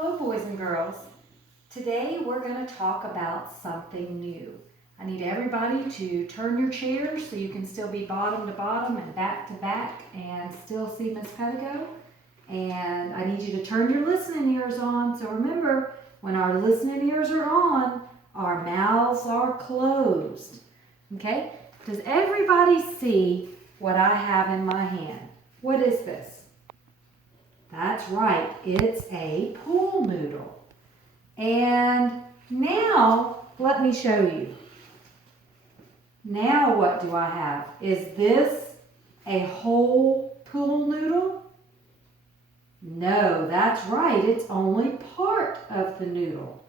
Hello, boys and girls. Today we're going to talk about something new. I need everybody to turn your chairs so you can still be bottom to bottom and back to back and still see Miss Pedigo. And I need you to turn your listening ears on. So remember, when our listening ears are on, our mouths are closed. Okay? Does everybody see what I have in my hand? What is this? That's right, it's a pool noodle. And now, let me show you. Now what do I have? Is this a whole pool noodle? No, that's right, it's only part of the noodle.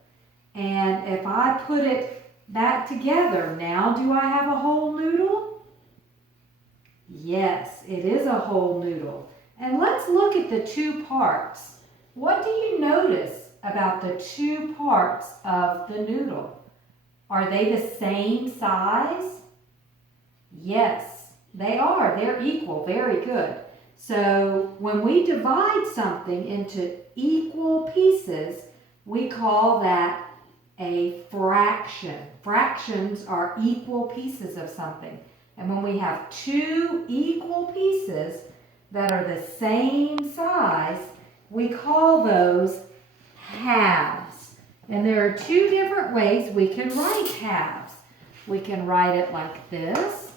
And if I put it back together, now do I have a whole noodle? Yes, it is a whole noodle. And let's look at the two parts. What do you notice about the two parts of the noodle? Are they the same size? Yes, they are. They're equal. Very good. So when we divide something into equal pieces, we call that a fraction. Fractions are equal pieces of something. And when we have two equal pieces that are the same size, we call those halves. And there are two different ways we can write halves. We can write it like this.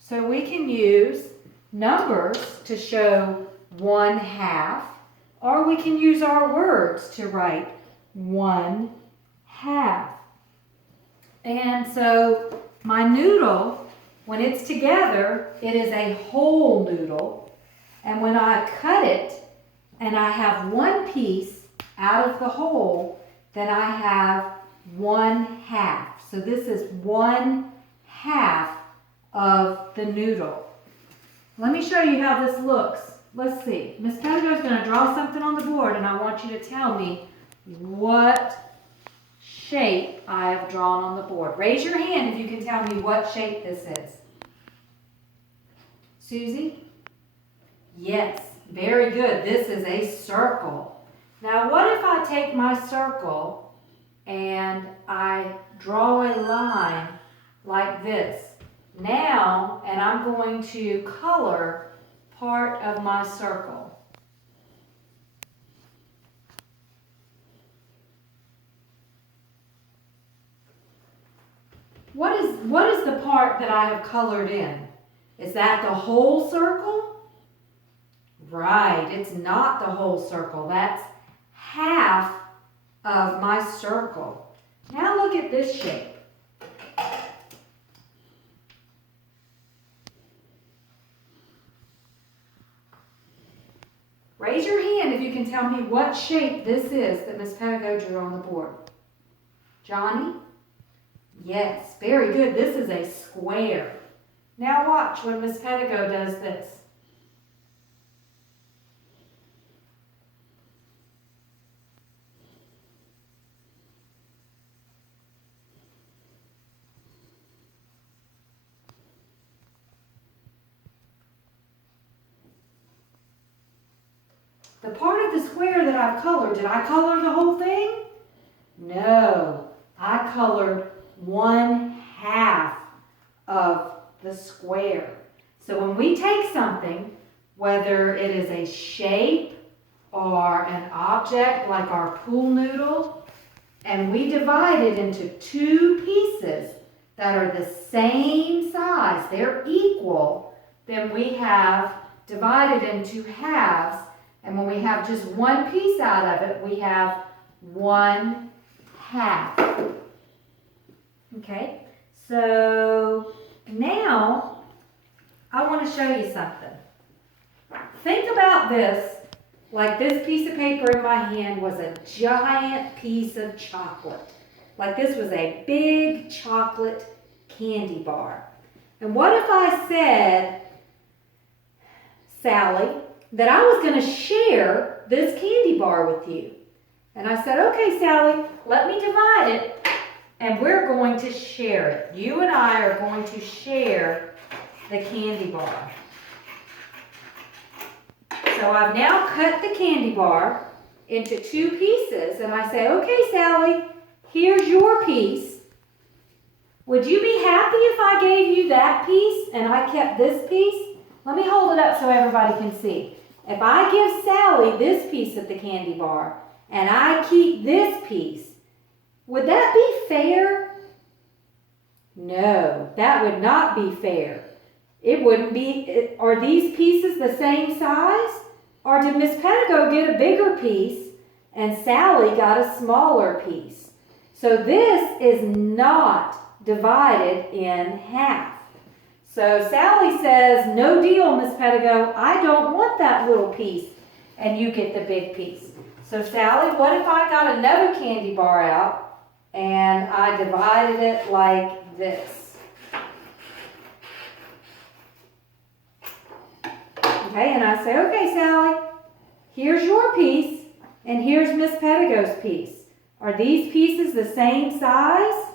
So we can use numbers to show 1/2, or we can use our words to write 1/2. And so my noodle, when it's together, it is a whole noodle. And when I cut it and I have one piece out of the whole, then I have 1/2. So this is 1/2 of the noodle. Let me show you how this looks. Let's see. Miss Pedigo is going to draw something on the board, and I want you to tell me what shape I have drawn on the board. Raise your hand if you can tell me what shape this is. Susie? Yes, very good. This is a circle. Now what if I take my circle and I draw a line like this? Now, and I'm going to color part of my circle. What is the part that I have colored in? Is that the whole circle? Right, it's not the whole circle. That's half of my circle. Now look at this shape. Raise your hand if you can tell me what shape this is that Miss Pedigo drew on the board. Johnny? Yes, very good. This is a square. Now watch when Miss Pedigo does this. The part of the square that I've colored, did I color the whole thing? No, I colored 1/2 of the square. So when we take something, whether it is a shape or an object like our pool noodle, and we divide it into two pieces that are the same size, they're equal, then we have divided into halves. And when we have just one piece out of it, we have 1/2. Okay, so now I want to show you something. Think about this like this piece of paper in my hand was a giant piece of chocolate. Like this was a big chocolate candy bar. And what if I said, Sally, that I was going to share this candy bar with you? And I said, okay, Sally, let me divide it and we're going to share it. You and I are going to share the candy bar. So I've now cut the candy bar into 2 pieces, and I say, okay, Sally, here's your piece. Would you be happy if I gave you that piece and I kept this piece? Let me hold it up so everybody can see. If I give Sally this piece of the candy bar and I keep this piece, would that be fair? No, that would not be fair. It wouldn't be. Are these pieces the same size? Or did Miss Pettigo get a bigger piece and Sally got a smaller piece? So this is not divided in half. So Sally says, no deal, Miss Pettigo. I don't want that little piece and you get the big piece. So Sally, what if I got another candy bar out and I divided it like this? Okay, and I say, okay, Sally, here's your piece and here's Miss Pettigo's piece. Are these pieces the same size?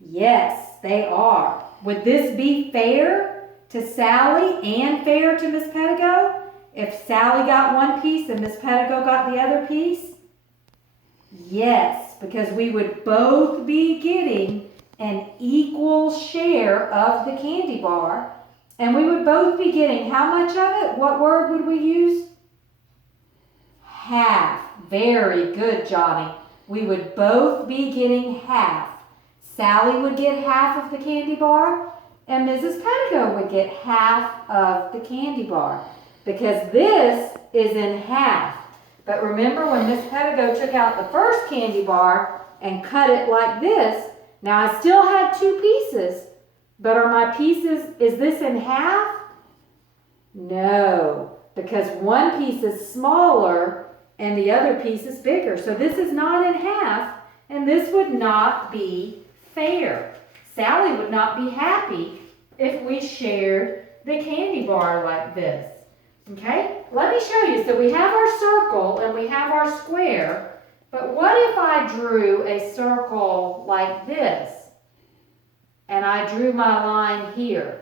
Yes, they are. Would this be fair to Sally and fair to Miss Pettigo if Sally got one piece and Miss Pettigo got the other piece? Yes, because we would both be getting an equal share of the candy bar, and we would both be getting how much of it? What word would we use? Half. Very good, Johnny. We would both be getting half. Sally would get half of the candy bar, and Mrs. Pettigo would get half of the candy bar, because this is in half. But remember when Miss Pettigo took out the first candy bar and cut it like this, now I still had 2 pieces, but are my pieces, is this in half? No, because one piece is smaller and the other piece is bigger. So this is not in half, and this would not be fair. Sally would not be happy if we shared the candy bar like this. Okay, let me show you. So we have our circle and we have our square, but what if I drew a circle like this and I drew my line here?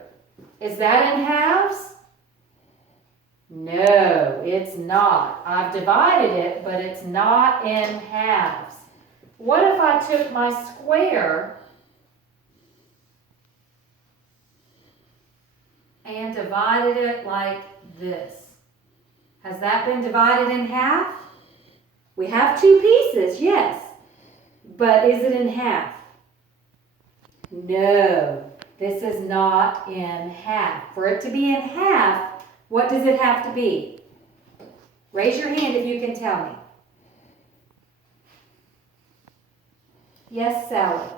Is that in halves? No, it's not. I've divided it, but it's not in halves. What if I took my square and divided it like this? Has that been divided in half? We have 2 pieces, yes. But is it in half? No, this is not in half. For it to be in half, what does it have to be? Raise your hand if you can tell me. Yes, Sally.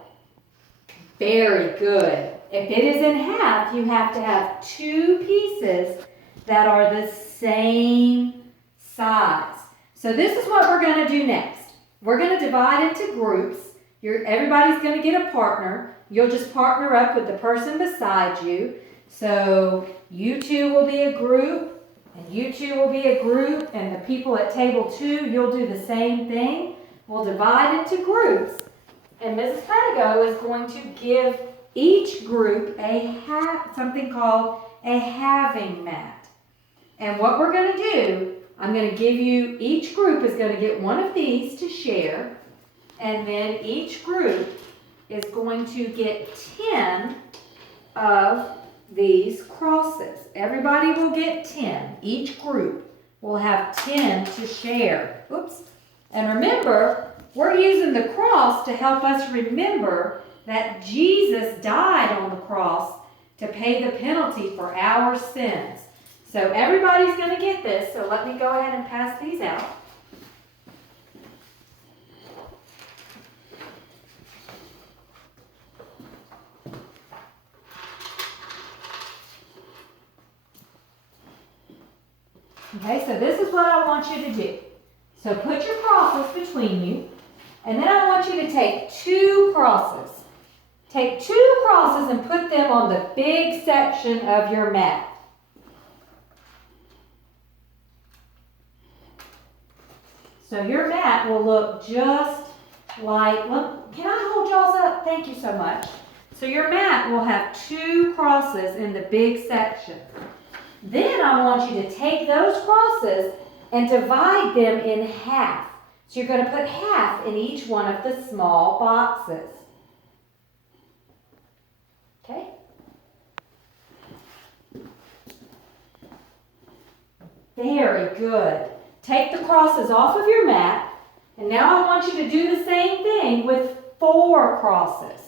Very good. If it is in half, you have to have 2 pieces that are the same size. So this is what we're going to do next. We're going to divide into groups. Everybody's going to get a partner. You'll just partner up with the person beside you. So you 2 will be a group, and you 2 will be a group, and the people at table 2, you'll do the same thing. We'll divide into groups, and Mrs. Pettigo is going to give each group something called a halving mat. And what we're going to do, I'm going to give you, each group is going to get one of these to share, and then each group is going to get 10 of these crosses. Everybody will get 10. Each group will have 10 to share. Oops. And remember, we're using the cross to help us remember that Jesus died on the cross to pay the penalty for our sins. So everybody's going to get this, so let me go ahead and pass these out. Okay, so this is what I want you to do. So put your crosses between you, and then I want you to take 2 crosses. Take 2 crosses and put them on the big section of your mat. So your mat will look just like, look, can I hold y'all's up? Thank you so much. So your mat will have 2 crosses in the big section. Then I want you to take those crosses and divide them in half. So you're going to put half in each one of the small boxes. Okay? Very good. Take the crosses off of your mat, and now I want you to do the same thing with 4 crosses.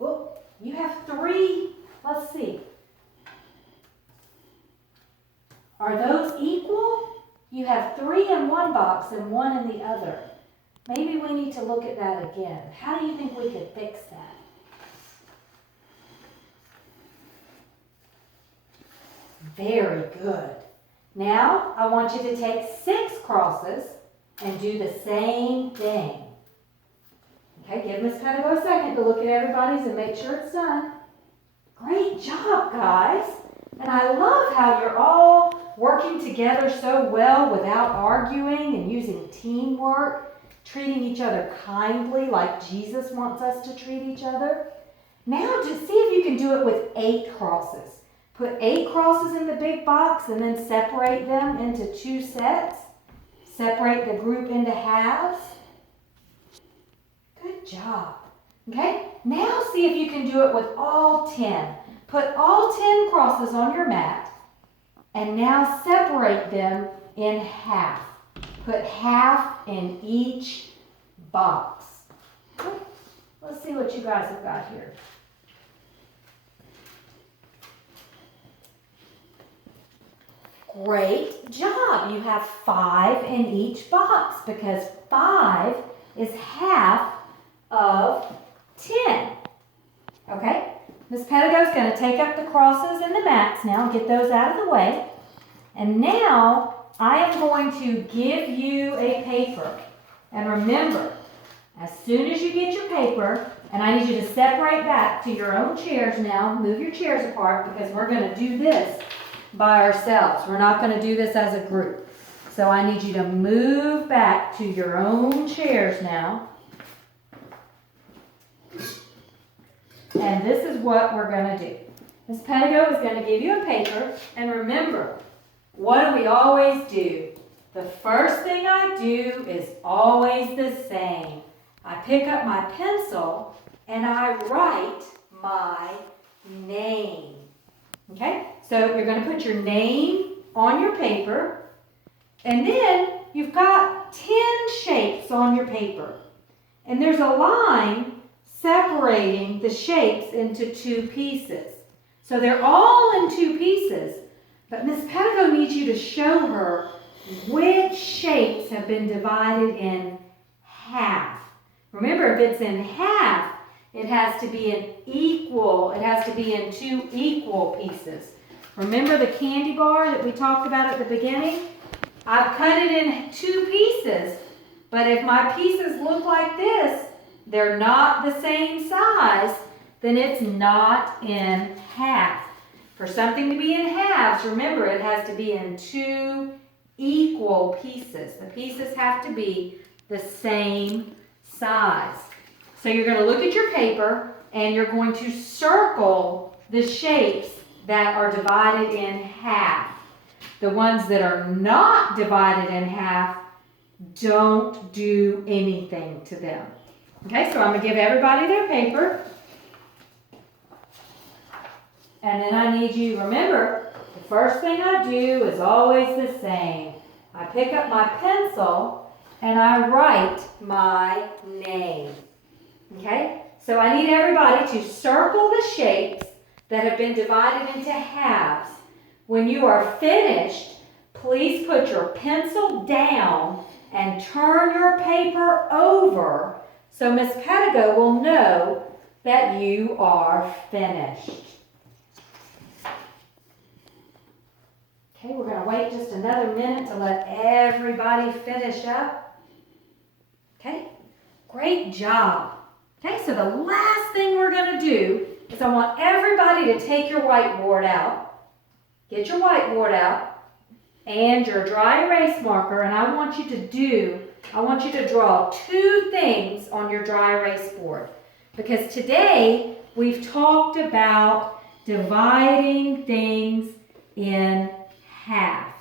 Oh, you have 3. Let's see. Are those equal? You have 3 in one box and 1 in the other. Maybe we need to look at that again. How do you think we could fix that? Very good. Now, I want you to take 6 crosses and do the same thing. Okay, give Miss Pedigo a second to look at everybody's and make sure it's done. Great job, guys. And I love how you're all working together so well without arguing and using teamwork, treating each other kindly like Jesus wants us to treat each other. Now, just see if you can do it with 8 crosses. Put 8 crosses in the big box and then separate them into 2 sets. Separate the group into halves. Good job. Okay, now see if you can do it with all 10. Put all 10 crosses on your mat and now separate them in half. Put half in each box. Okay. Let's see what you guys have got here. Great job. You have 5 in each box because 5 is half of 10. Okay? Miss Pedigo's going to take up the crosses and the mats now and get those out of the way. And now I am going to give you a paper. And remember, as soon as you get your paper, and I need you to separate back to your own chairs now, move your chairs apart because we're going to do this by ourselves. We're not going to do this as a group. So I need you to move back to your own chairs now. And this is what we're going to do. Ms. Pedigo is going to give you a paper. And remember, what do we always do? The first thing I do is always the same. I pick up my pencil and I write my name. Okay? So you're going to put your name on your paper. And then you've got 10 shapes on your paper. And there's a line separating the shapes into 2 pieces. So they're all in 2 pieces, but Miss Pedigo needs you to show her which shapes have been divided in half. Remember, if it's in half, it has to be in 2 equal pieces. Remember the candy bar that we talked about at the beginning? I've cut it in 2 pieces, but if my pieces look like this, they're not the same size, then it's not in half. For something to be in halves, remember it has to be in 2 equal pieces. The pieces have to be the same size. So you're going to look at your paper and you're going to circle the shapes that are divided in half. The ones that are not divided in half, don't do anything to them. Okay, so I'm going to give everybody their paper. And then I need you, remember, the first thing I do is always the same. I pick up my pencil and I write my name. Okay, so I need everybody to circle the shapes that have been divided into halves. When you are finished, please put your pencil down and turn your paper over so Miss Pedigo will know that you are finished. Okay, we're going to wait just another minute to let everybody finish up. Okay, great job. Okay, so the last thing we're going to do is I want everybody to take your whiteboard out. Get your whiteboard out and your dry erase marker, and I want you to draw 2 things on your dry erase board. Because today we've talked about dividing things in half.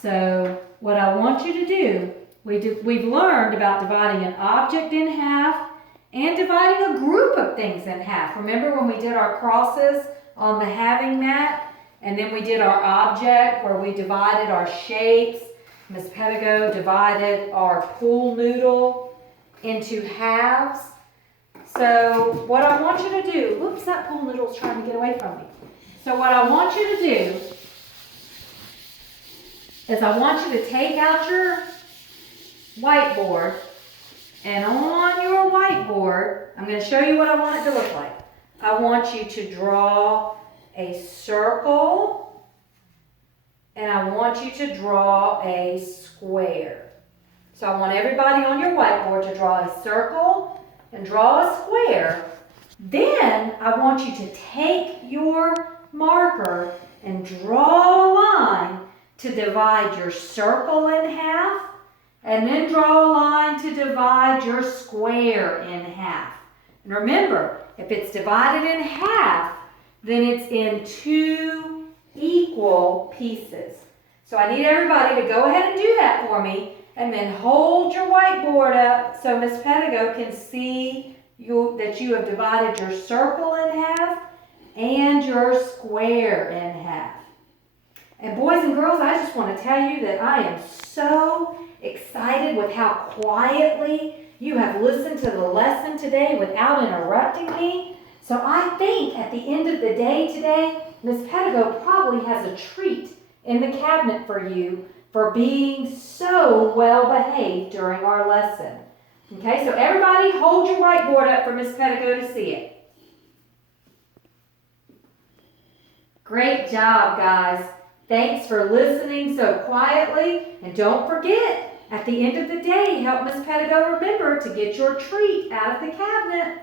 So what I want you to do, we've learned about dividing an object in half and dividing a group of things in half. Remember when we did our crosses on the halving mat? And then we did our object where we divided our shapes. Ms. Pedigo divided our pool noodle into halves. So what I want you to do, whoops, that pool noodle's trying to get away from me. So what I want you to do is I want you to take out your whiteboard, and on your whiteboard, I'm going to show you what I want it to look like. I want you to draw a circle, and I want you to draw a square. So I want everybody on your whiteboard to draw a circle and draw a square. Then I want you to take your marker and draw a line to divide your circle in half, and then draw a line to divide your square in half. And remember, if it's divided in half, then it's in 2 equal pieces. So I need everybody to go ahead and do that for me, and then hold your whiteboard up so Ms. Pedigo can see that you have divided your circle in half and your square in half. And boys and girls, I just want to tell you that I am so excited with how quietly you have listened to the lesson today without interrupting me. So I think at the end of the day today, Ms. Pedigo probably has a treat in the cabinet for you for being so well behaved during our lesson. Okay, so everybody hold your whiteboard up for Ms. Pedigo to see it. Great job, guys. Thanks for listening so quietly. And don't forget, at the end of the day, help Ms. Pedigo remember to get your treat out of the cabinet.